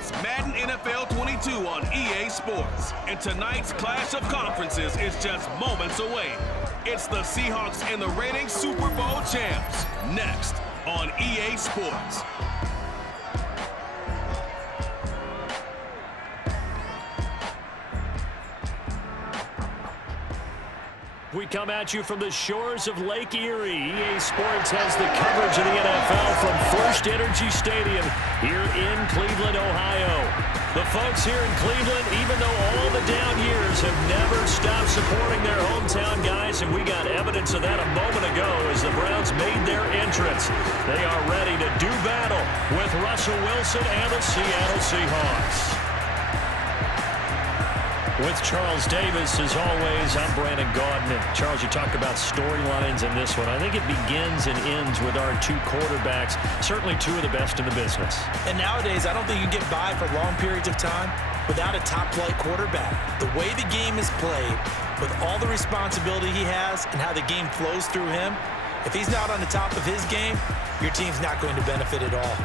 It's Madden NFL 22 on EA Sports. And tonight's clash of conferences is just moments away. It's the Seahawks and the reigning Super Bowl champs. Next on EA Sports. We come at you from the shores of Lake Erie. EA Sports has the coverage of the NFL from First Energy Stadium here in Cleveland, Ohio. The folks here in Cleveland, even though all the down years, have never stopped supporting their hometown guys, and we got evidence of that a moment ago as the Browns made their entrance. They are ready to do battle with Russell Wilson and the Seattle Seahawks. With Charles Davis, as always, I'm Brandon Gaudin. Charles, you talk about storylines in this one. I think it begins and ends with our two quarterbacks, certainly two of the best in the business. And nowadays, I don't think you can get by for long periods of time without a top-flight quarterback. The way the game is played, with all the responsibility he has and how the game flows through him, if he's not on the top of his game, your team's not going to benefit at all.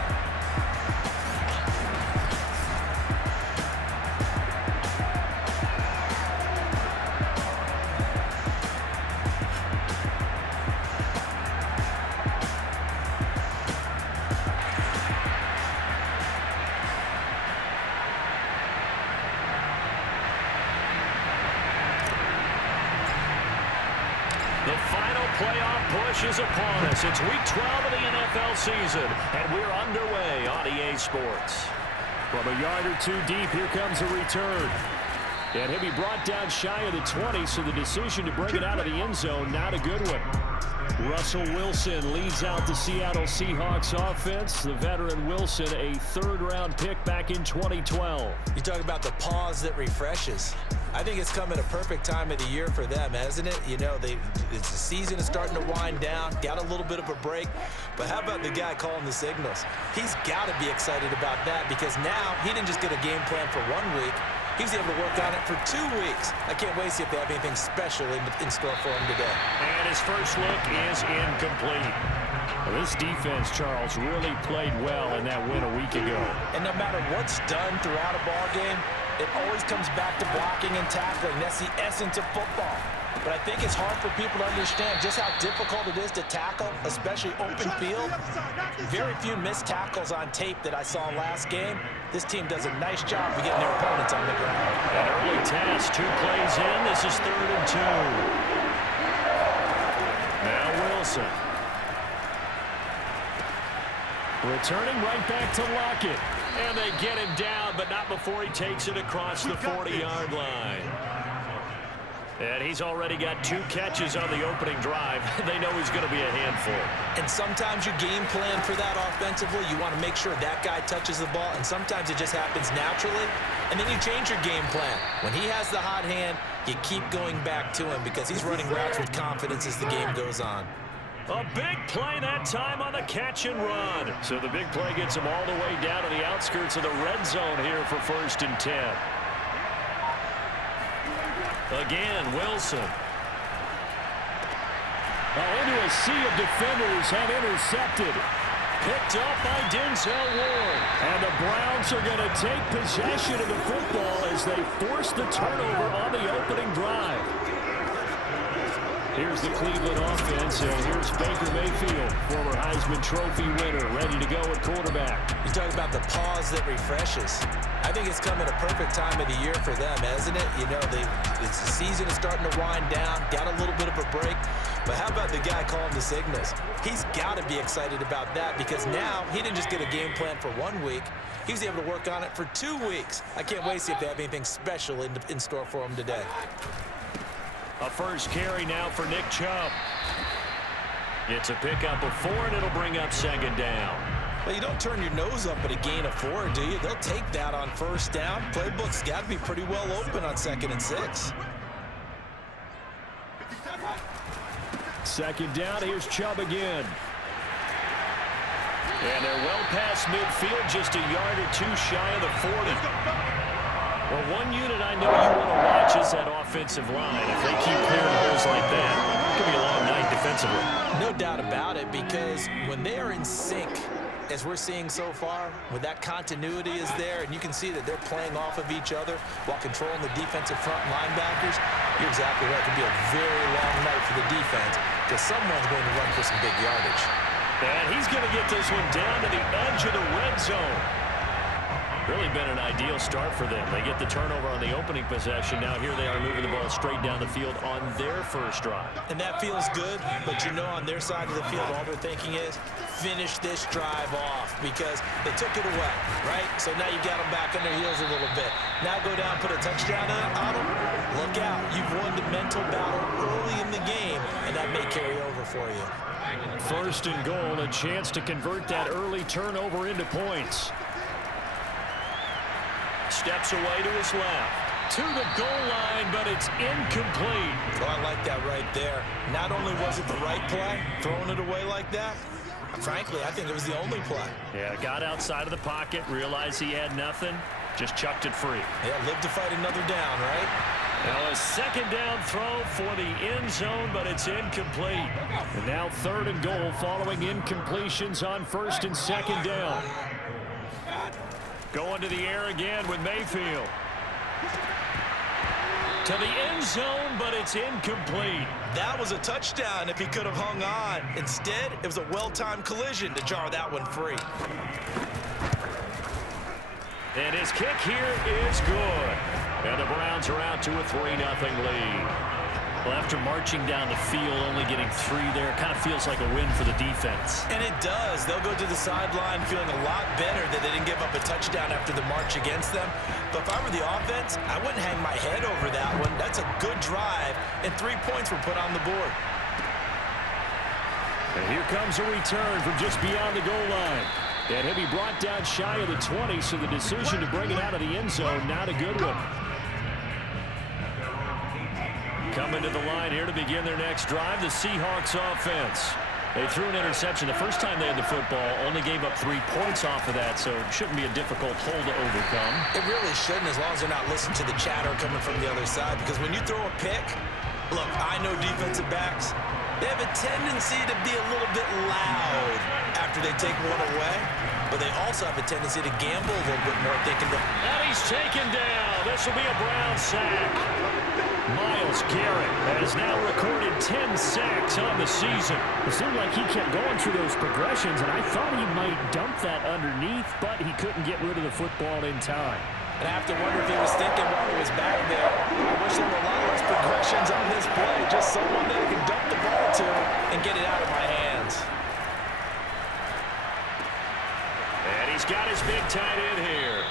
The final playoff push is upon us. It's week 12 of the NFL season, and we're underway on EA Sports. From a yard or two deep, here comes a return. And he'll be brought down shy of the 20, so the decision to bring it out of the end zone, not a good one. Russell Wilson leads out the Seattle Seahawks offense. The veteran Wilson, a third-round pick back in 2012. You talk about the pause that refreshes. I think it's come at a perfect time of the year for them, hasn't it? You know, the season is starting to wind down, got a little bit of a break. But how about the guy calling the signals? He's got to be excited about that because now he didn't just get a game plan for 1 week. He was able to work on it for 2 weeks. I can't wait to see if they have anything special in store for him today. And his first look is incomplete. Well, this defense, Charles, really played well in that win a week ago. And no matter what's done throughout a ball game, it always comes back to blocking and tackling. That's the essence of football. But I think it's hard for people to understand just how difficult it is to tackle, especially open field. Very few missed tackles on tape that I saw last game. This team does a nice job of getting their opponents on the ground. An early task, 2 plays in. This is 3rd and 2. Now Wilson. Returning right back to Lockett. And they get him down, but not before he takes it across the 40-yard line. And he's already got 2 catches on the opening drive. They know he's going to be a handful. And sometimes you game plan for that offensively. You want to make sure that guy touches the ball, and sometimes it just happens naturally. And then you change your game plan. When he has the hot hand, you keep going back to him because he's running routes with confidence as the game goes on. A big play that time on the catch and run. So the big play gets him all the way down to the outskirts of the red zone here for 1st and 10. Again, Wilson. Into a sea of defenders have intercepted. Picked up by Denzel Ward. And the Browns are going to take possession of the football as they force the turnover on the opening drive. Here's the Cleveland offense, and here's Baker Mayfield, former Heisman Trophy winner, ready to go at quarterback. You talk about the pause that refreshes. I think it's come at a perfect time of the year for them, hasn't it? You know, the season is starting to wind down, got a little bit of a break. But how about the guy calling the signals? He's got to be excited about that because now he didn't just get a game plan for 1 week. He was able to work on it for 2 weeks. I can't wait to see if they have anything special in store for him today. A first carry now for Nick Chubb. It's a pickup of 4, and it'll bring up 2nd down. Well, you don't turn your nose up at a gain of 4, do you? They'll take that on 1st down. Playbook's got to be pretty well open on 2nd and 6. 2nd down, here's Chubb again. And they're well past midfield, just a yard or 2 shy of the 40. Well, one unit I know you want to watch is that offensive line. If they keep clearing holes like that, it could be a long night defensively. No doubt about it, because when they are in sync, as we're seeing so far, when that continuity is there and you can see that they're playing off of each other while controlling the defensive front linebackers, you're exactly right. It could be a very long night for the defense because someone's going to run for some big yardage. And he's going to get this one down to the edge of the red zone. Really been an ideal start for them. They get the turnover on the opening possession. Now here they are moving the ball straight down the field on their first drive. And that feels good, but you know on their side of the field all they're thinking is finish this drive off because they took it away, right? So now you got them back on their heels a little bit. Now go down, put a touchdown on them. Look out. You've won the mental battle early in the game, and that may carry over for you. First and goal, a chance to convert that early turnover into points. Steps away to his left. To the goal line, but it's incomplete. Oh, I like that right there. Not only was it the right play, throwing it away like that, frankly, I think it was the only play. Yeah, got outside of the pocket, realized he had nothing, just chucked it free. Yeah, live to fight another down, right? Now a second down throw for the end zone, but it's incomplete. And now third and goal following incompletions on first and second down. Going to the air again with Mayfield. To the end zone, but it's incomplete. That was a touchdown if he could have hung on. Instead, it was a well-timed collision to jar that one free. And his kick here is good. And the Browns are out to a 3-0 lead. Well, after marching down the field, only getting 3 there, kind of feels like a win for the defense. And it does. They'll go to the sideline feeling a lot better that they didn't give up a touchdown after the march against them. But if I were the offense, I wouldn't hang my head over that one. That's a good drive, and 3 points were put on the board. And here comes a return from just beyond the goal line. And he'll be brought down shy of the 20, so the decision to bring it out of the end zone, not a good one. Coming to the line here to begin their next drive, the Seahawks offense. They threw an interception the first time they had the football, only gave up 3 points off of that, so it shouldn't be a difficult hole to overcome. It really shouldn't, as long as they're not listening to the chatter coming from the other side, because when you throw a pick, look, I know defensive backs, they have a tendency to be a little bit loud after they take one away, but they also have a tendency to gamble a little bit more, thinking that... And he's taken down. This will be a Brown sack. Myles Garrett has now recorded 10 sacks on the season. It seemed like he kept going through those progressions, and I thought he might dump that underneath, but he couldn't get rid of the football in time. And I have to wonder if he was thinking while he was back there, I wish there were a lot less progressions on this play, just someone that I can dump the ball to and get it out of my hands. And he's got his big tight end here.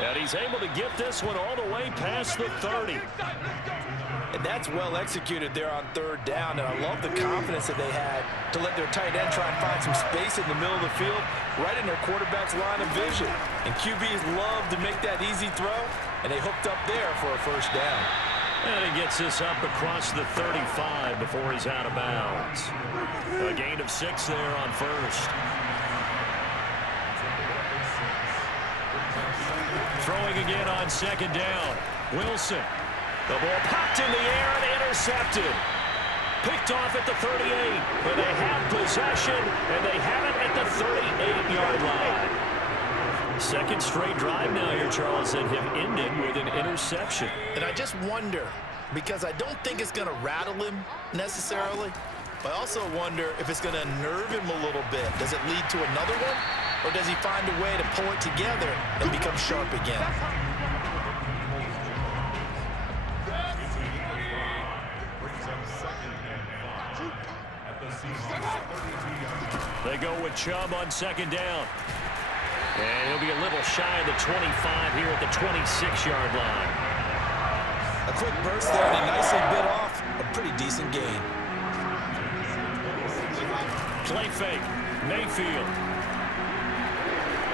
And he's able to get this one all the way past the 30. And that's well executed there on third down, and I love the confidence that they had to let their tight end try and find some space in the middle of the field, right in their quarterback's line of vision. And QBs love to make that easy throw, and they hooked up there for a first down. And he gets this up across the 35 before he's out of bounds. A gain of 6 there on first. Throwing again on second down. Wilson. The ball popped in the air and intercepted. Picked off at the 38. But they have possession, and they have it at the 38-yard line. Second straight drive now here, Charles, that have ended with an interception. And I just wonder, because I don't think it's going to rattle him necessarily, but I also wonder if it's going to nerve him a little bit. Does it lead to another one? Or does he find a way to pull it together and become sharp again? They go with Chubb on second down. And he'll be a little shy of the 25 here at the 26-yard line. A quick burst there, and he nicely bit off a pretty decent gain. Play fake. Mayfield.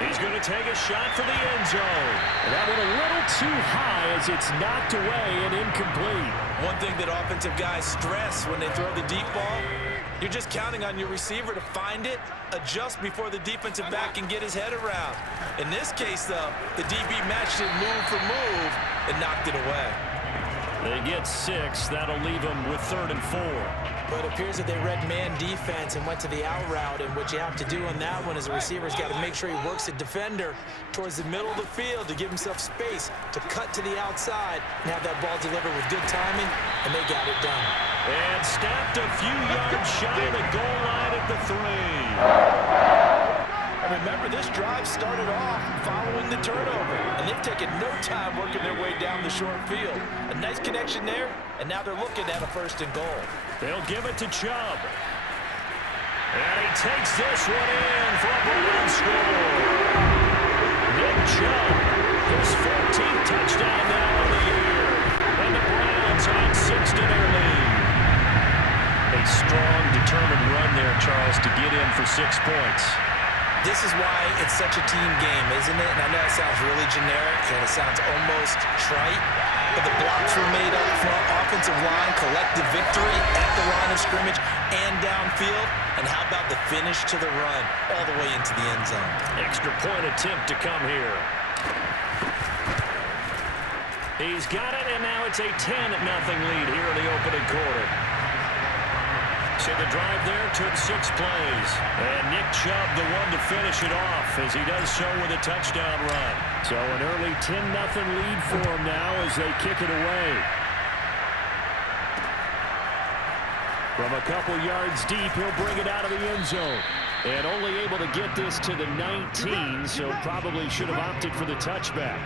He's going to take a shot for the end zone. And that one a little too high as it's knocked away and incomplete. One thing that offensive guys stress when they throw the deep ball, you're just counting on your receiver to find it, adjust before the defensive back can get his head around. In this case, though, the DB matched it move for move and knocked it away. They get 6. That'll leave them with 3rd and 4. But it appears that they read man defense and went to the out route, and what you have to do on that one is the receiver's got to make sure he works the defender towards the middle of the field to give himself space to cut to the outside and have that ball delivered with good timing, and they got it done. And snapped a few yards shy of the goal line at the 3. And remember, this drive started off following the turnover, and they've taken no time working their way down the short field. A nice connection there, and now they're looking at a 1st and goal. They'll give it to Chubb. And he takes this one in for a Brown score. Nick Chubb, his 14th touchdown now on the year. And the Browns on 6 to their lead. A strong, determined run there, Charles, to get in for 6 points. This is why it's such a team game, isn't it? And I know it sounds really generic and it sounds almost trite, but the blocks were made up front, offensive line, collective victory at the line of scrimmage and downfield. And how about the finish to the run all the way into the end zone? Extra point attempt to come here. He's got it, and now it's a 10-0 lead here in the opening quarter. So the drive there took 6 plays. And Nick Chubb, the one to finish it off, as he does so with a touchdown run. So an early 10-0 lead for him now as they kick it away. From a couple yards deep, he'll bring it out of the end zone. And only able to get this to the 19, so probably should have opted for the touchback.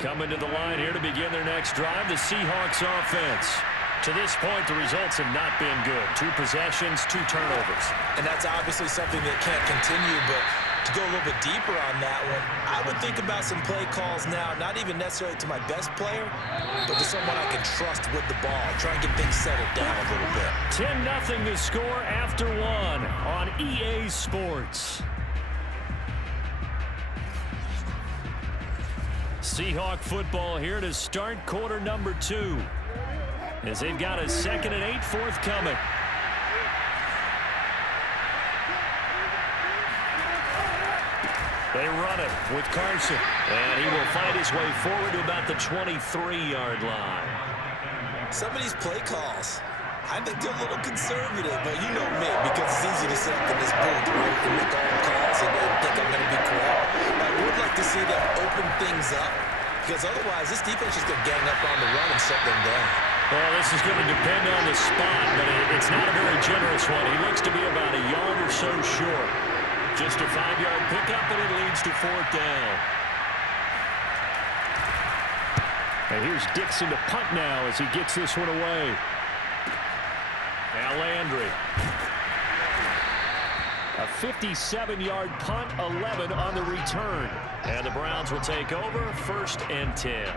Coming to the line here to begin their next drive, the Seahawks offense. To this point, the results have not been good. 2 possessions, 2 turnovers. And that's obviously something that can't continue, but to go a little bit deeper on that one, I would think about some play calls now, not even necessarily to my best player, but to someone I can trust with the ball. Try and get things settled down a little bit. 10-0 the score after 1 on EA Sports. Seahawk football here to start quarter number 2. As they've got a 2nd and 8 forthcoming. They run it with Carson. And he will find his way forward to about the 23-yard line. Some of these play calls, I think they're a little conservative, but you know me, because it's easy to sit up in this booth, right, and make all the calls and think I'm going to be correct. I would like to see them open things up, because otherwise this defense is going to gang up on the run and shut them down. Well, this is going to depend on the spot, but it's not a very generous one. He looks to be about a yard or so short. Just a 5-yard pickup, and it leads to 4th down. And here's Dixon to punt now as he gets this one away. Now Landry. A 57-yard punt, 11 on the return. And the Browns will take over, 1st and 10.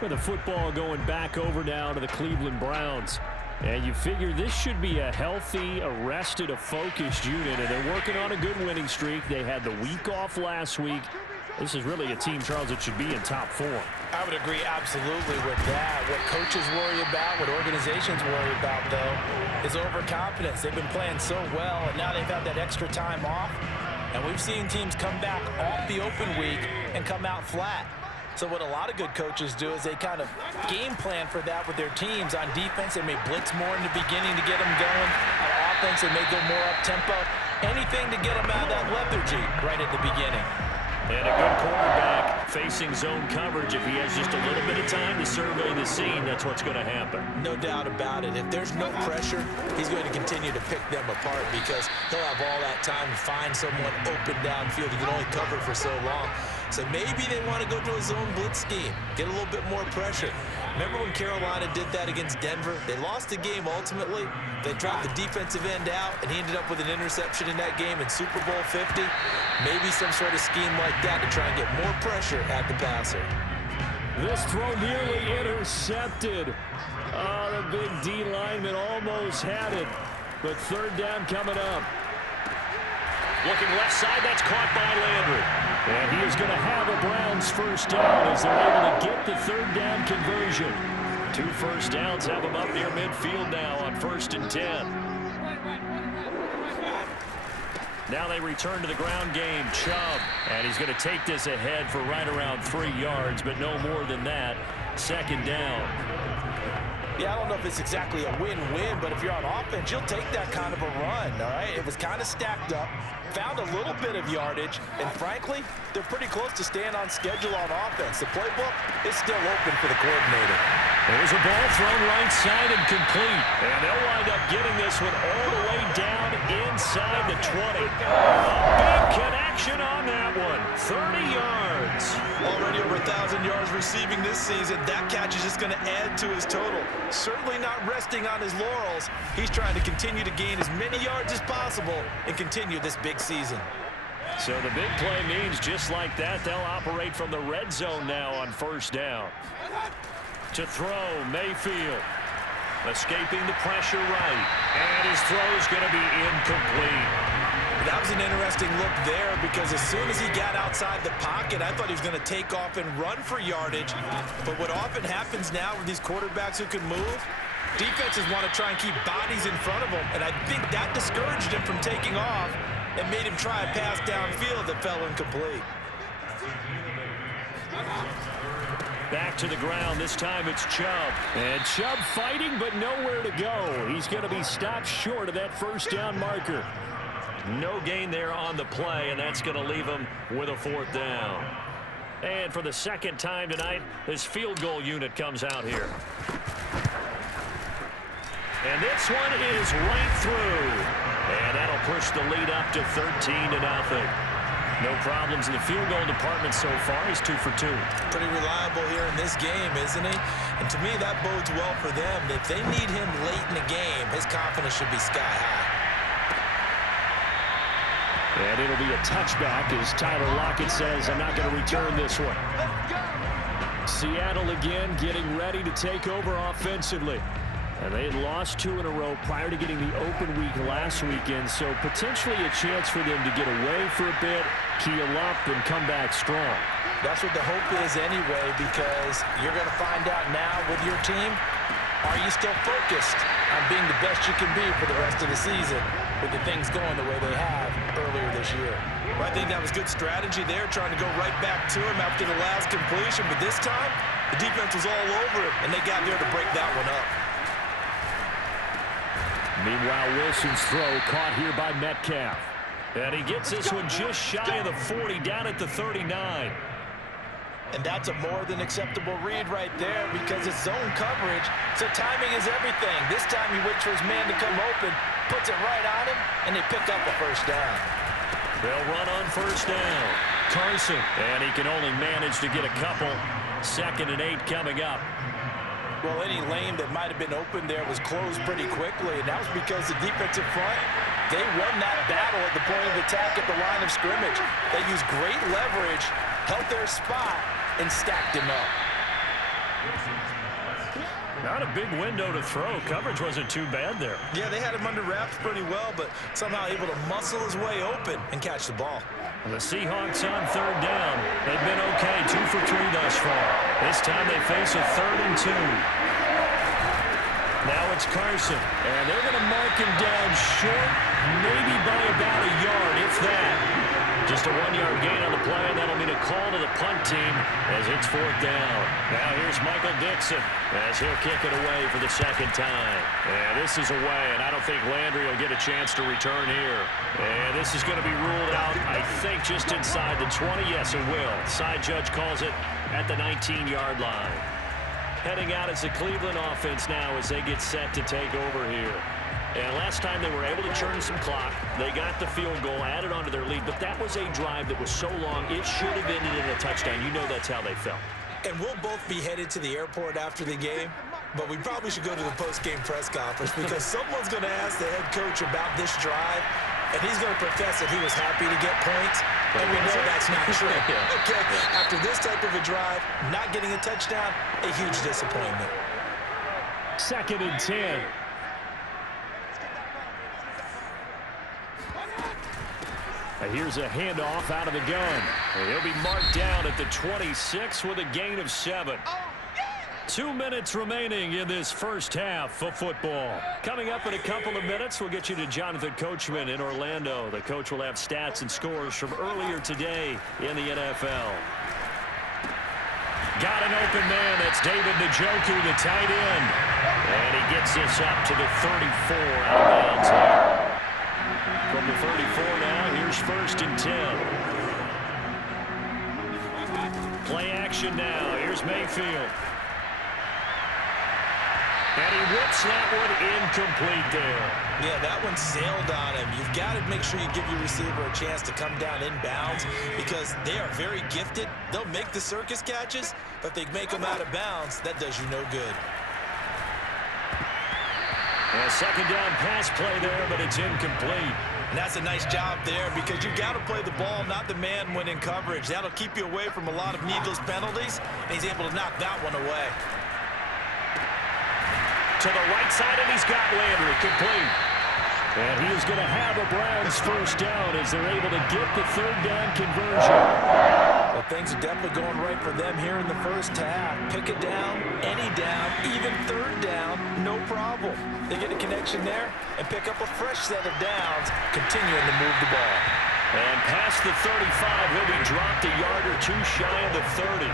With the football going back over now to the Cleveland Browns. And you figure this should be a healthy, arrested, a focused unit. And they're working on a good winning streak. They had the week off last week. This is really a team, Charles, that should be in top form. I would agree absolutely with that. What coaches worry about, what organizations worry about, though, is overconfidence. They've been playing so well, and now they've had that extra time off. And we've seen teams come back off the open week and come out flat. So what a lot of good coaches do is they kind of game plan for that with their teams. On defense, they may blitz more in the beginning to get them going. On offense, they may go more up-tempo. Anything to get them out of that lethargy right at the beginning. And a good quarterback facing zone coverage. If he has just a little bit of time to survey the scene, that's what's going to happen. No doubt about it. If there's no pressure, he's going to continue to pick them apart because he'll have all that time to find someone open downfield. He can only cover for so long. So maybe they want to go to a zone blitz scheme, get a little bit more pressure. Remember when Carolina did that against Denver? They lost the game ultimately. They dropped the defensive end out, and he ended up with an interception in that game in Super Bowl 50. Maybe some sort of scheme like that to try and get more pressure at the passer. This throw nearly intercepted. Oh, the big D lineman almost had it. But 3rd down coming up. Looking left side, that's caught by Landry. And he is going to have a Browns 1st down as they're able to get the 3rd down conversion. 2 first downs have him up near midfield now on 1st and 10. Now they return to the ground game. Chubb. And he's going to take this ahead for right around 3 yards, but no more than that. Second down. Yeah, I don't know if it's exactly a win-win, but if you're on offense, you'll take that kind of a run, all right? It was kind of stacked up, found a little bit of yardage, and frankly, they're pretty close to staying on schedule on offense. The playbook is still open for the coordinator. There's a ball thrown right side and complete. And they'll wind up getting this one all the way down inside the 20. A big connection on that one. 30 yards. Already over 1,000 yards receiving this season. That catch is just going to add to his total. Certainly not resting on his laurels. He's trying to continue to gain as many yards as possible and continue this big season. So the big play means just like that, they'll operate from the red zone now on first down. To throw, Mayfield. Escaping the pressure right. And his throw's going to be incomplete. That was an interesting look there because as soon as he got outside the pocket, I thought he was going to take off and run for yardage. But what often happens now with these quarterbacks who can move, defenses want to try and keep bodies in front of them. And I think that discouraged him from taking off and made him try a pass downfield that fell incomplete. Back to the ground. This time it's Chubb. And Chubb fighting, but nowhere to go. He's going to be stopped short of that first down marker. No gain there on the play, and that's going to leave him with a fourth down. And for the second time tonight, this field goal unit comes out here. And this one is right through. And that'll push the lead up to 13-0. No problems in the field goal department so far. He's 2 for 2. Pretty reliable here in this game, isn't he? And to me, that bodes well for them. If they need him late in the game, his confidence should be sky high. And it'll be a touchback as Tyler Lockett says, I'm not going to return this one. Seattle again getting ready to take over offensively. And they had lost 2 in a row prior to getting the open week last weekend, so potentially a chance for them to get away for a bit, keel up, and come back strong. That's what the hope is anyway, because you're going to find out now with your team, are you still focused on being the best you can be for the rest of the season with the things going the way they have earlier this year? Well, I think that was good strategy there, trying to go right back to him after the last completion, but this time, the defense was all over it, and they got there to break that one up. Meanwhile, Wilson's throw caught here by Metcalf. And he gets this one just shy of the 40, down at the 39. And that's a more than acceptable read right there because it's zone coverage, so timing is everything. This time he waits for his man to come open, puts it right on him, and they pick up a first down. They'll run on first down. Carson, and he can only manage to get a couple. 2nd and 8 coming up. Well, any lane that might have been open there was closed pretty quickly, and that was because the defensive front, they won that battle at the point of attack at the line of scrimmage. They used great leverage, held their spot, and stacked him up. Not a big window to throw. Coverage wasn't too bad there. Yeah, they had him under wraps pretty well, but somehow able to muscle his way open and catch the ball. The Seahawks on 3rd down. They've been okay, 2 for 3 thus far. This time they face a 3rd and 2. Now it's Carson, and they're going to mark him down short, maybe by about a yard, if that. Just a 1-yard gain on the play, and that'll mean a call to the punt team as it's 4th down. Now here's Michael Dixon as he'll kick it away for the 2nd time. And this is away, and I don't think Landry will get a chance to return here. And this is going to be ruled out, I think, just inside the 20. Yes, it will. Side judge calls it at the 19-yard line. Heading out as the Cleveland offense now as they get set to take over here. And last time they were able to churn some clock. They got the field goal, added onto their lead, but that was a drive that was so long, it should have ended in a touchdown. You know that's how they felt. And we'll both be headed to the airport after the game, but we probably should go to the post-game press conference because someone's going to ask the head coach about this drive, and he's going to profess that he was happy to get points, and we know that's not true. Okay, after this type of a drive, not getting a touchdown, a huge disappointment. 2nd and 10. Here's a handoff out of the gun. He'll be marked down at the 26 with a gain of 7. 2 minutes remaining in this first half of football. Coming up in a couple of minutes, we'll get you to Jonathan Coachman in Orlando. The coach will have stats and scores from earlier today in the NFL. Got an open man. That's David Njoku, the tight end. And he gets this up to the 34 out of bounds here. From the 34 now, here's 1st and 10. Play action now. Here's Mayfield. And he whips that one incomplete there. Yeah, that one sailed on him. You've got to make sure you give your receiver a chance to come down inbounds because they are very gifted. They'll make the circus catches, but they make them out of bounds. That does you no good. A second down pass play there, but it's incomplete. And that's a nice job there because you've got to play the ball, not the man when in coverage. That'll keep you away from a lot of needless penalties, and he's able to knock that one away. To the right side, and he's got Landry complete. And he is going to have a Browns first down as they're able to get the 3rd down conversion. Well, things are definitely going right for them here in the first half. Pick it down, any down, even 3rd down, no problem. They get a connection there and pick up a fresh set of downs, continuing to move the ball. And past the 35, he'll be dropped a yard or two shy of the 30.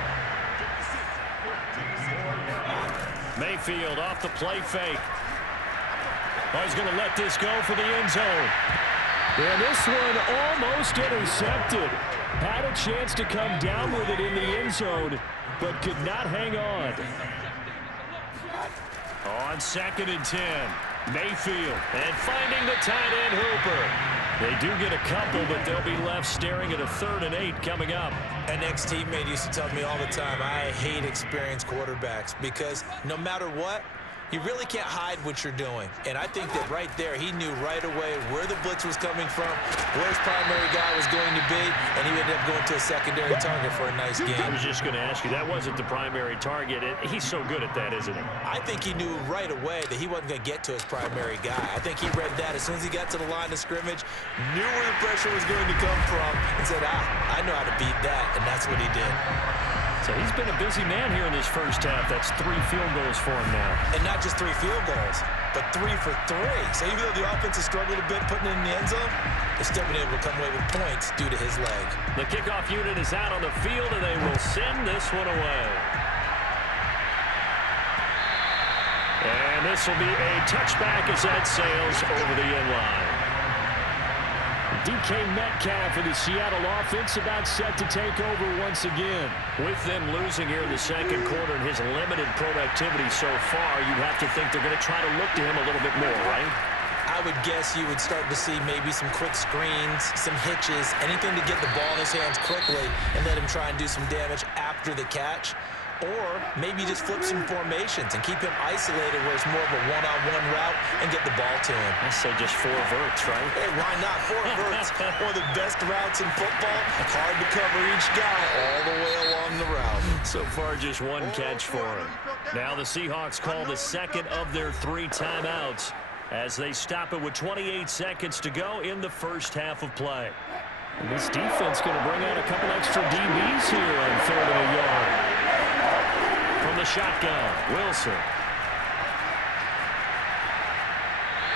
Mayfield off the play fake. Oh, he's going to let this go for the end zone. And this one almost intercepted. Had a chance to come down with it in the end zone, but could not hang on. On 2nd and 10, Mayfield. And finding the tight end Hooper. They do get a couple, but they'll be left staring at a 3rd and 8 coming up. An ex-teammate used to tell me all the time, I hate experienced quarterbacks because no matter what, you really can't hide what you're doing. And I think that right there, he knew right away where the blitz was coming from, where his primary guy was going to be, and he ended up going to a secondary target for a nice game. I was just going to ask you, that wasn't the primary target. He's so good at that, isn't he? I think he knew right away that he wasn't going to get to his primary guy. I think he read that as soon as he got to the line of scrimmage, knew where the pressure was going to come from, and said, I know how to beat that, and that's what he did. So he's been a busy man here in this first half. That's 3 field goals for him now. And not just 3 field goals, but 3 for 3. So even though the offense has struggled a bit putting it in the end zone, they've still been able to come away with points due to his leg. The kickoff unit is out on the field, and they will send this one away. And this will be a touchback as that sails over the end line. DK Metcalf for the Seattle offense about set to take over once again. With them losing here in the second quarter and his limited productivity so far, you have to think they're going to try to look to him a little bit more, right? I would guess you would start to see maybe some quick screens, some hitches, anything to get the ball in his hands quickly and let him try and do some damage after the catch. Or maybe just flip some formations and keep him isolated where it's more of a one-on-one route and get the ball to him. I say just 4 verts, right? Hey, why not? 4 verts, one of the best routes in football. Hard to cover each guy all the way along the route. So far, just 1 catch for him. Now the Seahawks call the second of their 3 timeouts as they stop it with 28 seconds to go in the first half of play. And this defense going to bring out a couple extra DBs here on 3rd and a yard. From the shotgun, Wilson.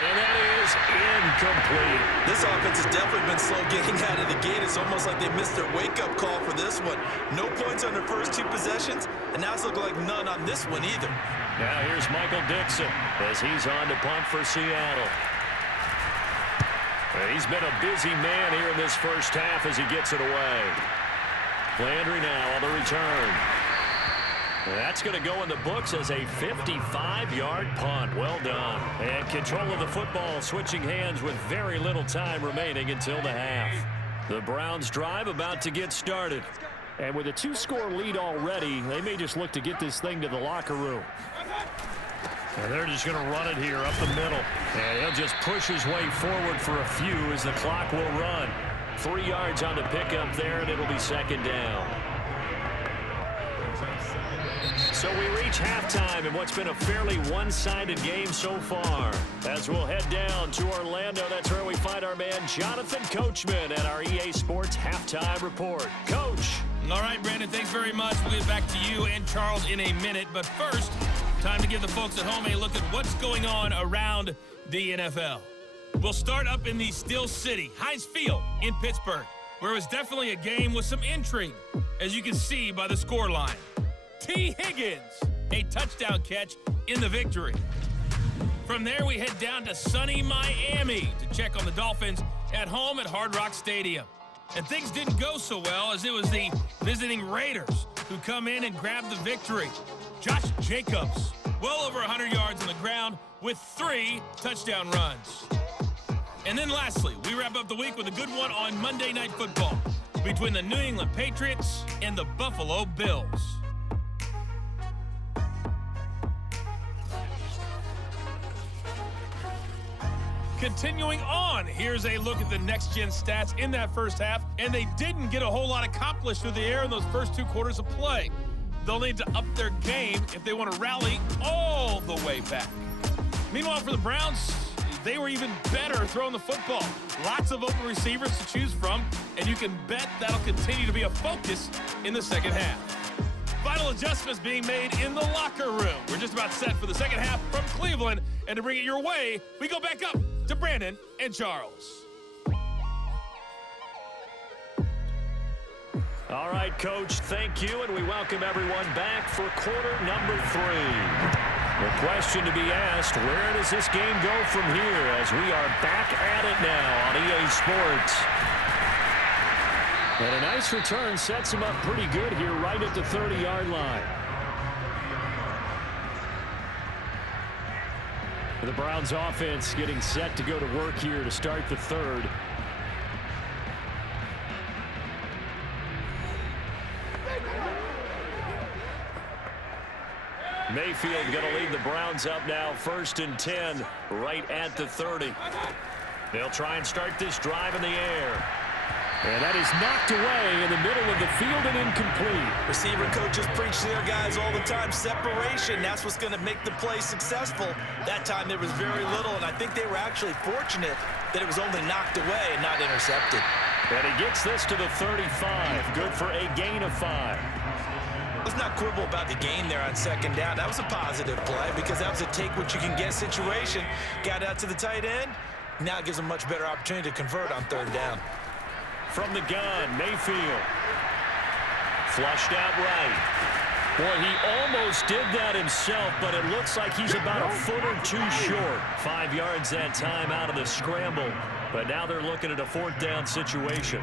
And that is incomplete. This offense has definitely been slow getting out of the gate. It's almost like they missed their wake-up call for this one. No points on their first 2 possessions, and now it's looking like none on this one either. Now here's Michael Dixon as he's on to punt for Seattle. He's been a busy man here in this first half as he gets it away. Landry now on the return. That's going to go in the books as a 55-yard punt. Well done. And control of the football switching hands with very little time remaining until the half. The Browns drive about to get started. And with a 2-score lead already, they may just look to get this thing to the locker room. And they're just going to run it here up the middle. And he'll just push his way forward for a few as the clock will run. 3 yards on the pickup there, and it'll be 2nd down. So we reach halftime in what's been a fairly one-sided game so far. As we'll head down to Orlando, that's where we find our man Jonathan Coachman at our EA Sports Halftime Report. Coach. All right, Brandon, thanks very much. We'll get back to you and Charles in a minute. But first, time to give the folks at home a look at what's going on around the NFL. We'll start up in the Steel City, Heinz Field in Pittsburgh, where it was definitely a game with some intrigue, as you can see by the scoreline. T. Higgins, a touchdown catch in the victory. From there, we head down to sunny Miami to check on the Dolphins at home at Hard Rock Stadium. And things didn't go so well, as it was the visiting Raiders who come in and grab the victory. Josh Jacobs, well over 100 yards on the ground with 3 touchdown runs. And then lastly, we wrap up the week with a good one on Monday Night Football between the New England Patriots and the Buffalo Bills. Continuing on, here's a look at the next-gen stats in that first half, and they didn't get a whole lot accomplished through the air in those first 2 quarters of play. They'll need to up their game if they want to rally all the way back. Meanwhile, for the Browns, they were even better throwing the football. Lots of open receivers to choose from, and you can bet that'll continue to be a focus in the second half. Final adjustments being made in the locker room. We're just about set for the second half from Cleveland, and to bring it your way, we go back up to Brandon and Charles. All right, Coach, thank you, and we welcome everyone back for quarter number 3. The question to be asked, where does this game go from here as we are back at it now on EA Sports? And a nice return sets him up pretty good here right at the 30-yard line. The Browns offense getting set to go to work here to start the third. Mayfield going to lead the Browns up now, 1st and 10, right at the 30. They'll try and start this drive in the air. And that is knocked away in the middle of the field and incomplete. Receiver coaches preach to their guys all the time. Separation, that's what's going to make the play successful. That time there was very little, and I think they were actually fortunate that it was only knocked away and not intercepted. And he gets this to the 35. Good for a gain of 5. Let's not quibble about the gain there on 2nd down. That was a positive play because that was a take-what-you-can-get situation. Got out to the tight end. Now it gives them a much better opportunity to convert on 3rd down. From the gun, Mayfield. Flushed out right. Boy, he almost did that himself, but it looks like he's about a foot or 2 short. 5 yards that time out of the scramble. But now they're looking at a 4th down situation.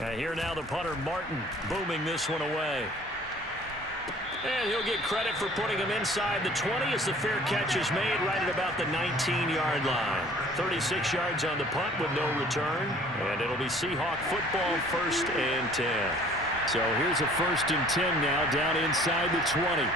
And here now the punter, Martin, booming this one away. And he'll get credit for putting him inside the 20 as the fair catch is made right at about the 19-yard line. 36 yards on the punt with no return. And it'll be Seahawk football, 1st and 10. So here's a 1st and 10 now down inside the 20.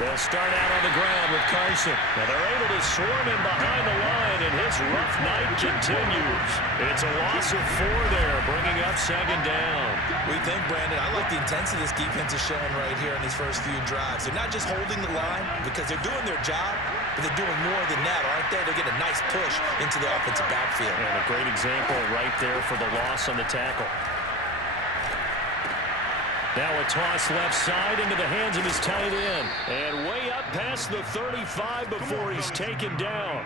They'll start out on the ground with Carson. Now they're able to swarm him behind the line, and his rough night continues. It's a loss of 4 there, bringing up 2nd down. We think, Brandon, I like the intensity this defense is showing right here in these first few drives. They're not just holding the line because they're doing their job, but they're doing more than that, aren't they? They'll get a nice push into the offensive backfield. And a great example right there for the loss on the tackle. Now a toss left side into the hands of his tight end. And way up past the 35 before he's taken down.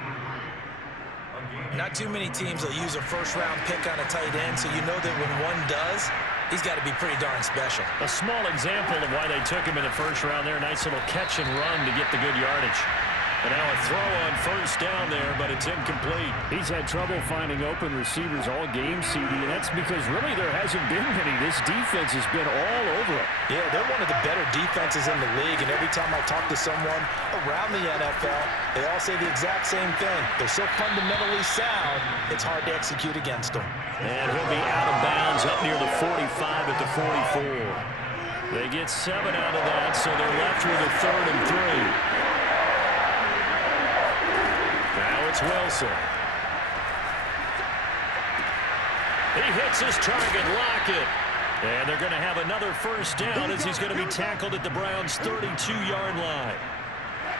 Not too many teams will use a 1st-round pick on a tight end, so you know that when one does, he's got to be pretty darn special. A small example of why they took him in the 1st round there. Nice little catch and run to get the good yardage. And now a throw on 1st down there, but it's incomplete. He's had trouble finding open receivers all game, CD, and that's because really there hasn't been many. This defense has been all over it. Yeah, they're one of the better defenses in the league, and every time I talk to someone around the NFL, they all say the exact same thing. They're so fundamentally sound, it's hard to execute against them. And he'll be out of bounds up near the 45 at the 44. They get 7 out of that, so they're left with a 3rd and 3. Wilson. He hits his target, Lockett. And they're going to have another 1st down as he's going to be tackled at the Browns' 32-yard line.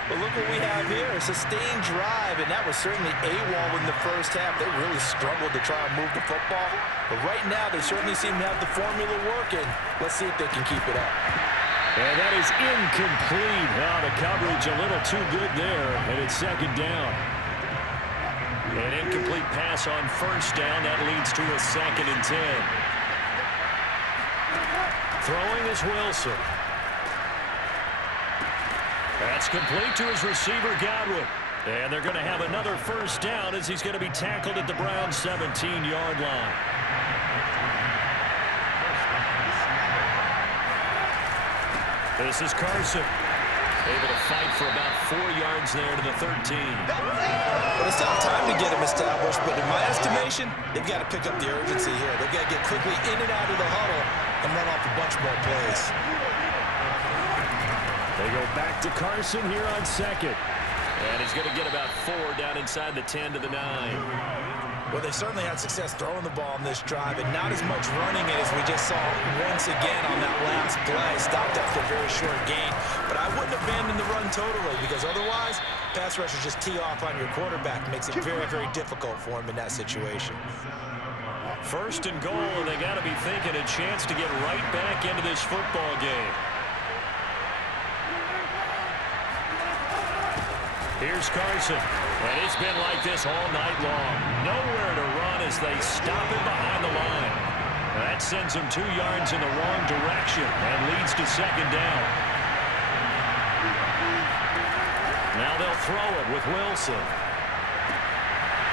But look what we have here, a sustained drive, and that was certainly AWOL in the first half. They really struggled to try and move the football. But right now, they certainly seem to have the formula working. Let's see if they can keep it up. And that is incomplete. Oh, the coverage a little too good there, and it's second down. An incomplete pass on first down. That leads to a 2nd and 10. Throwing is Wilson. That's complete to his receiver, Godwin. And they're going to have another first down as he's going to be tackled at the Browns' 17-yard line. This is Carson. Able to fight for about 4 yards there to the 13. Well, it's not time to get him established, but in my estimation, they've got to pick up the urgency here. They've got to get quickly in and out of the huddle and run off a bunch more plays. They go back to Carson here on second. And he's going to get about 4 down inside the 10 to the 9. Well, they certainly had success throwing the ball on this drive, and not as much running it as we just saw once again on that last play. Stopped after a very short gain. But I wouldn't abandon the run totally, because otherwise, pass rushers just tee off on your quarterback. Makes it very, very difficult for him in that situation. First and goal, and they got to be thinking a chance to get right back into this football game. Here's Carson, and it's been like this all night long. Nowhere to run as they stop him behind the line. That sends him 2 yards in the wrong direction and leads to second down. Now they'll throw it with Wilson.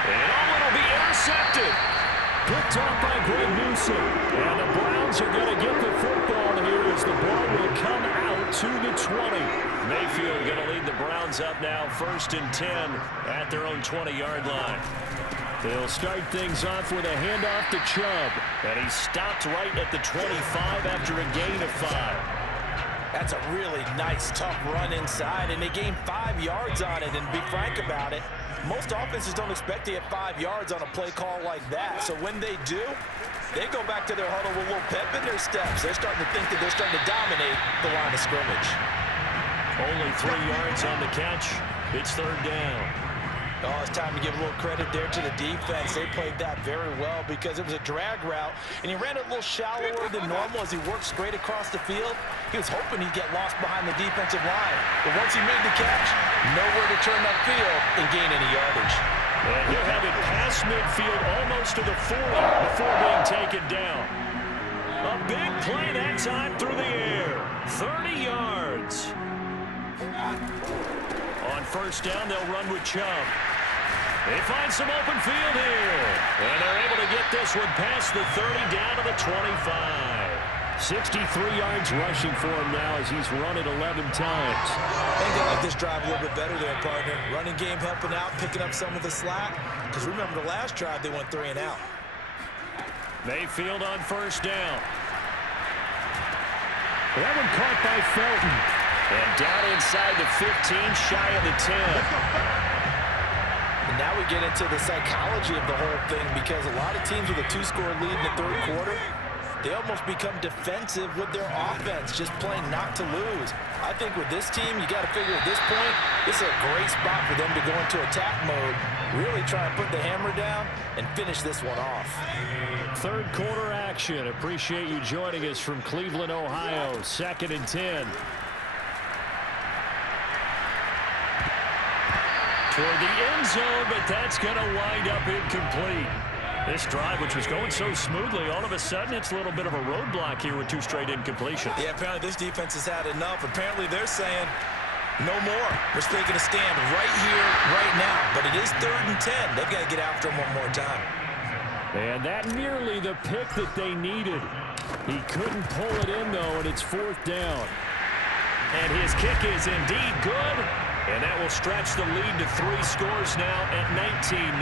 And it'll be intercepted. Picked off by Greg Newsom. And the Browns are going to get the football here as the ball will come out to the 20. Mayfield going to lead the Browns up now, 1st and 10 at their own 20-yard line. They'll start things off with a handoff to Chubb. And he stopped right at the 25 after a gain of 5. That's a really nice, tough run inside, and they gained 5 yards on it. And to be frank about it, most offenses don't expect to get 5 yards on a play call like that. So when they do, they go back to their huddle with a little pep in their steps. They're starting to think that they're starting to dominate the line of scrimmage. Only 3 yards on the catch. It's 3rd down. Oh, it's time to give a little credit there to the defense. They played that very well because it was a drag route, and he ran it a little shallower than normal as he worked straight across the field. He was hoping he'd get lost behind the defensive line. But once he made the catch, nowhere to turn upfield and gain any yardage. And he'll have it past midfield almost to the 40 before being taken down. A big play that time through the air. 30 yards. On first down, they'll run with Chubb. They find some open field here. And they're able to get this one past the 30 down to the 25. 63 yards rushing for him now as he's run it 11 times. I think they like this drive a little bit better there, partner. Running game helping out, picking up some of the slack. Because remember the last drive, they went 3 and out. Mayfield on first down. That one caught by Felton. And down inside the 15, shy of the 10. And now we get into the psychology of the whole thing, because a lot of teams with a 2-score lead in the 3rd quarter, they almost become defensive with their offense, just playing not to lose. I think with this team, you got to figure at this point, this is a great spot for them to go into attack mode, really try and put the hammer down and finish this one off. 3rd quarter action. Appreciate you joining us from Cleveland, Ohio. 2nd and 10. Toward the end zone, but that's going to wind up incomplete. This drive, which was going so smoothly, all of a sudden it's a little bit of a roadblock here with 2 straight incompletions. Yeah, apparently this defense has had enough. Apparently they're saying, no more. We're taking a stand right here, right now. But it is 3rd and 10. They've got to get after him one more time. And that nearly the pick that they needed. He couldn't pull it in, though, and it's 4th down. And his kick is indeed good. And that will stretch the lead to 3 scores now at 19-0.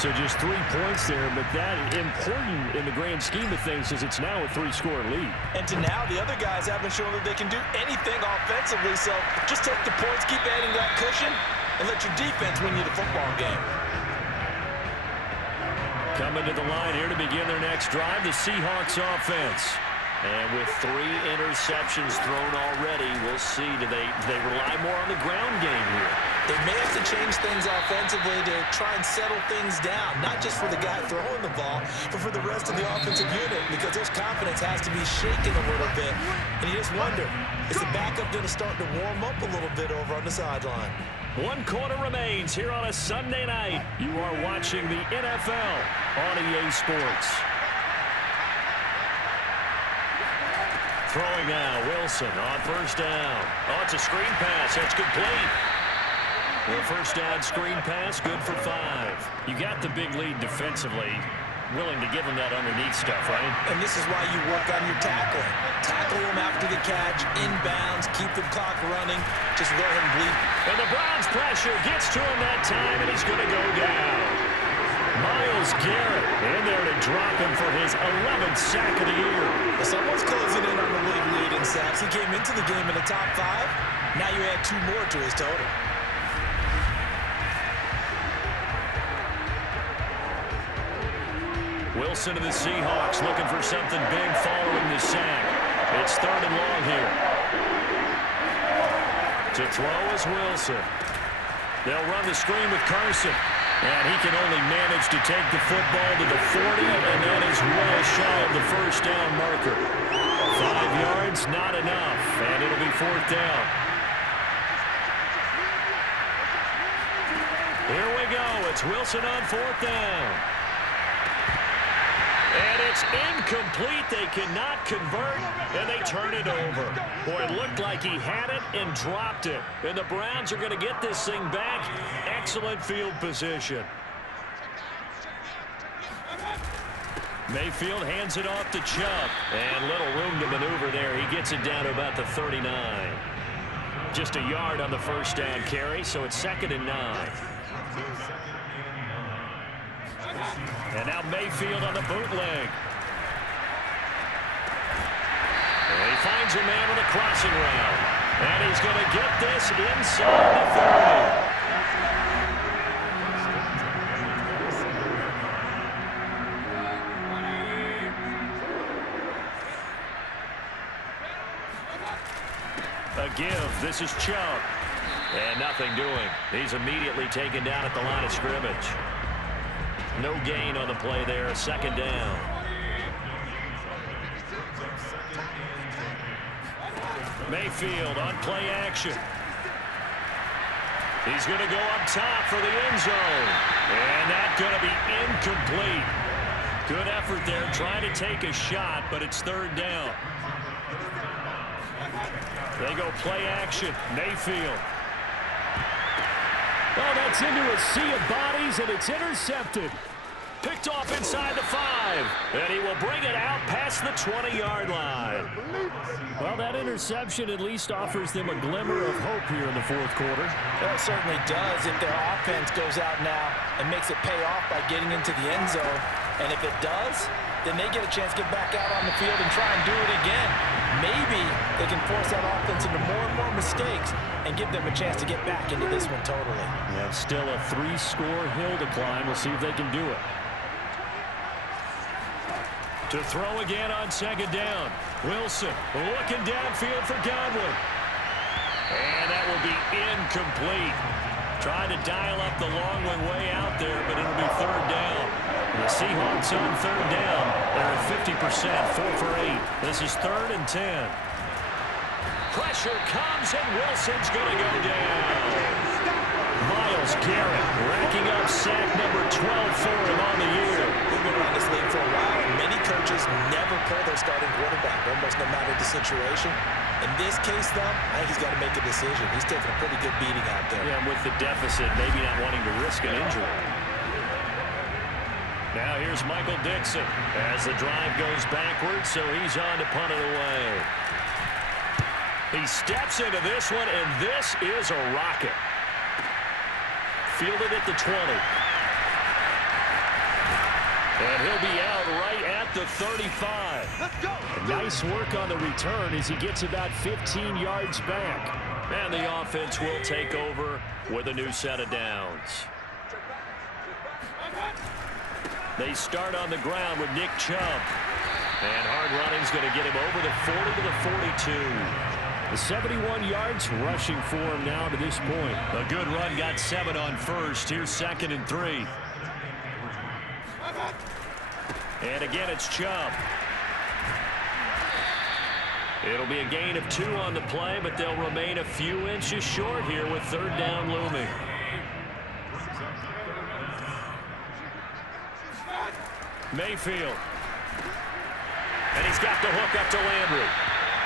So just 3 points there, but that important in the grand scheme of things as it's now a 3-score lead. And to now, the other guys haven't shown that they can do anything offensively, so just take the points, keep adding that cushion, and let your defense win you the football game. Coming to the line here to begin their next drive, the Seahawks offense. And with 3 interceptions thrown already, we'll see. Do they rely more on the ground game here? They may have to change things offensively to try and settle things down, not just for the guy throwing the ball, but for the rest of the offensive unit, because their confidence has to be shaken a little bit. And you just wonder, is the backup going to start to warm up a little bit over on the sideline? 1 quarter remains here on a Sunday night. You are watching the NFL on EA Sports. Throwing now, Wilson on first down. Oh, it's a screen pass. That's complete. The first down screen pass, good for 5. You got the big lead defensively. Willing to give them that underneath stuff, right? And this is why you work on your tackling. Tackle them after the catch, inbounds, keep the clock running. Just go ahead and bleed. And the Browns pressure gets to him that time, and he's going to go down. Myles Garrett in there to drop him for his 11th sack of the year. Well, someone's closing in on the league in sacks. He came into the game in the top 5. Now you add 2 more to his total. Wilson of the Seahawks looking for something big following the sack. It's 3rd and long here. To throw is Wilson. They'll run the screen with Carson. And he can only manage to take the football to the 40, and that is well shy of the first down marker. 5 yards, not enough, and it'll be 4th down. Here we go. It's Wilson on 4th down. And it's incomplete. They cannot convert, and they turn it over. Boy, it looked like he had it and dropped it. And the Browns are going to get this thing back. Excellent field position. Mayfield hands it off to Chubb. And little room to maneuver there. He gets it down to about the 39. Just a yard on the first down carry, so it's 2nd and 9. And now Mayfield on the bootleg. And he finds a man with a crossing route. And he's going to get this inside the 30. A give. This is Chubb. And nothing doing. He's immediately taken down at the line of scrimmage. No gain on the play there. 2nd down. Mayfield on play action. He's going to go up top for the end zone. And that's going to be incomplete. Good effort there trying to take a shot, but it's 3rd down. They go play action. Mayfield. Oh, that's into a sea of bodies, and it's intercepted. Picked off inside the 5, and he will bring it out past the 20-yard line. Well, that interception at least offers them a glimmer of hope here in the 4th quarter. Well, it certainly does if their offense goes out now and makes it pay off by getting into the end zone. And if it does, then they get a chance to get back out on the field and try and do it again. Maybe they can force that offense into more and more mistakes and give them a chance to get back into this one totally. Yeah, still a 3-score hill to climb. We'll see if they can do it. To throw again on 2nd down. Wilson looking downfield for Godwin. And that will be incomplete. Trying to dial up the long way out there, but it'll be 3rd down. The Seahawks on 3rd down. They're at 50%, 4 for 8. This is 3rd and 10. Pressure comes, and Wilson's going to go down. Myles Garrett racking up sack number 12 for him on the year. We've been around this league for a while, and many coaches never pull their starting quarterback, almost no matter the situation. In this case, though, I think he's got to make a decision. He's taking a pretty good beating out there. Yeah, with the deficit, maybe not wanting to risk an injury. Now here's Michael Dixon as the drive goes backwards, so he's on to punt it away. He steps into this one, and this is a rocket. Fielded at the 20. And he'll be out right at the 35. Let's go. Nice work on the return as he gets about 15 yards back. And the offense will take over with a new set of downs. They start on the ground with Nick Chubb. And hard running's going to get him over the 40 to the 42. The 71 yards rushing for him now to this point. A good run, got 7 on first. Here's 2nd and 3. And again, it's Chubb. It'll be a gain of 2 on the play, but they'll remain a few inches short here with 3rd down looming. Mayfield. And he's got the hook up to Landry.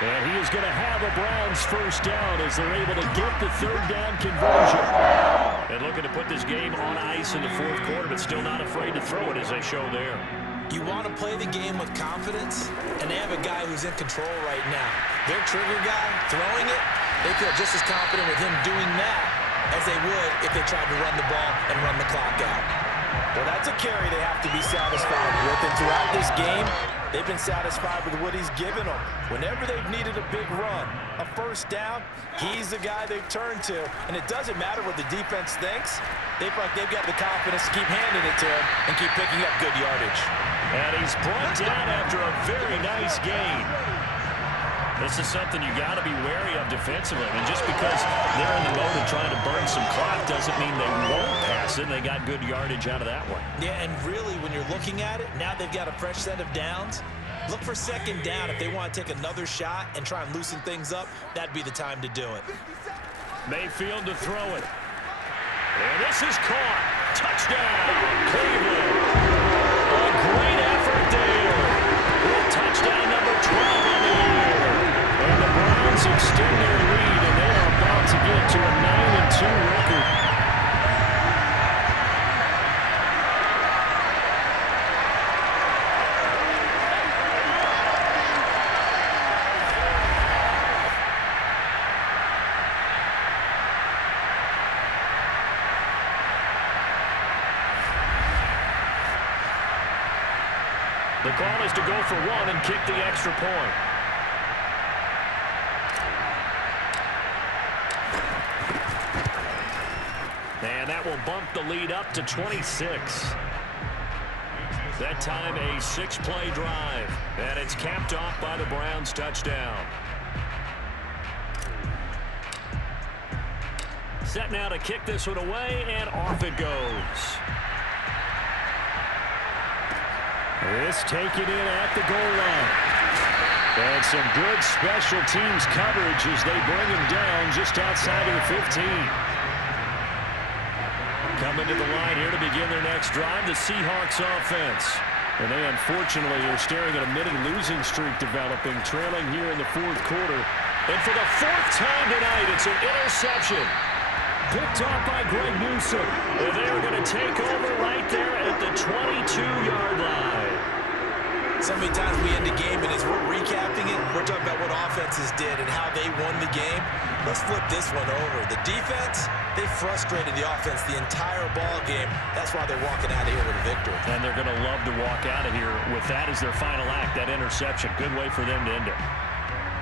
And he is going to have a Browns first down as they're able to get the 3rd down conversion. And looking to put this game on ice in the 4th quarter, but still not afraid to throw it as they show there. You want to play the game with confidence, and they have a guy who's in control right now. Their trigger guy, throwing it, they feel just as confident with him doing that as they would if they tried to run the ball and run the clock out. Well, that's a carry they have to be satisfied with. And throughout this game, they've been satisfied with what he's given them. Whenever they've needed a big run, a first down, he's the guy they've turned to. And it doesn't matter what the defense thinks. They feel like they've got the confidence to keep handing it to him and keep picking up good yardage. And he's brought down after a very nice gain. This is something you got to be wary of defensively. I mean, just because they're in the mode of trying to burn some clock doesn't mean they won't pass it. They got good yardage out of that one. Yeah, and really, when you're looking at it, now they've got a fresh set of downs. Look for 2nd down. If they want to take another shot and try and loosen things up, that'd be the time to do it. Mayfield to throw it. And this is caught. Touchdown, Cleveland. A great effort there. Touchdown number 12 on the year. And the Browns extend their lead, and they are about to get to a 9-2 record. The call is to go for 1 and kick the extra point. And that will bump the lead up to 26. That time a 6-play drive. And it's capped off by the Browns touchdown. Set now to kick this one away, and off it goes. This taken in at the goal line. And some good special teams coverage as they bring him down just outside of the 15. Coming to the line here to begin their next drive, the Seahawks offense. And they unfortunately are staring at a mini losing streak developing, trailing here in the 4th quarter. And for the 4th time tonight, it's an interception. Picked off by Greg Newsome. And they're going to take over right there at the 22-yard line. So many times we end the game, and as we're recapping it, we're talking about what offenses did and how they won the game. Let's flip this one over. The defense, they frustrated the offense the entire ball game. That's why they're walking out of here with a victory. And they're going to love to walk out of here with that as their final act, that interception. Good way for them to end it.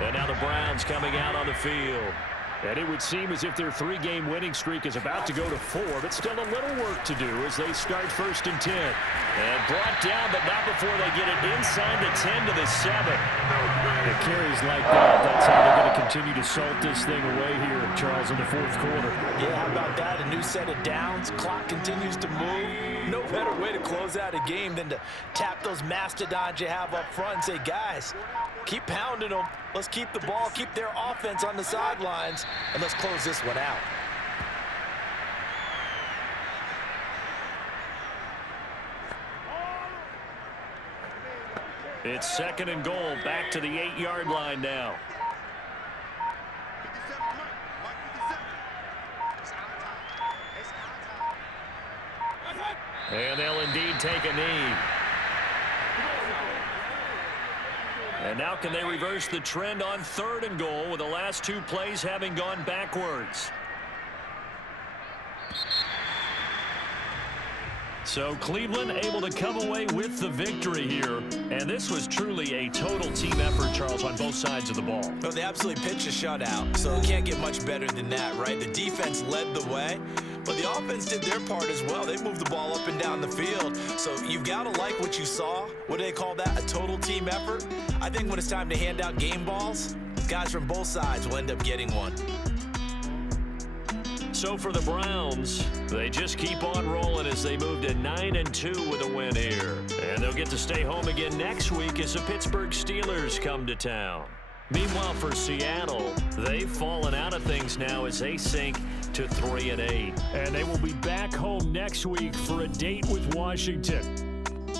And now the Browns coming out on the field. And it would seem as if their 3-game winning streak is about to go to 4, but still a little work to do as they start 1st and 10. And brought down, but not before they get it inside the 10 to the 7. It carries like that. That's how they're going to continue to salt this thing away here, Charles, in the 4th quarter. Yeah, how about that? A new set of downs. Clock continues to move. No better way to close out a game than to tap those mastodons you have up front and say, guys, keep pounding them. Let's keep the ball, keep their offense on the sidelines, and let's close this one out. It's 2nd and goal, back to the 8-yard line now. And they'll indeed take a knee. And now can they reverse the trend on 3rd and goal with the last 2 plays having gone backwards? So Cleveland able to come away with the victory here. And this was truly a total team effort, Charles, on both sides of the ball. Well, they absolutely pitched a shutout, so it can't get much better than that, right? The defense led the way, But the offense did their part as well. They moved the ball up and down the field. So you've got to like what you saw. What do they call that? A total team effort? I think when it's time to hand out game balls, guys from both sides will end up getting one. So for the Browns, they just keep on rolling as they move to 9-2 with a win here. And they'll get to stay home again next week as the Pittsburgh Steelers come to town. Meanwhile, for Seattle, they've fallen out of things now as they sink to 3-8. And they will be back home next week for a date with Washington.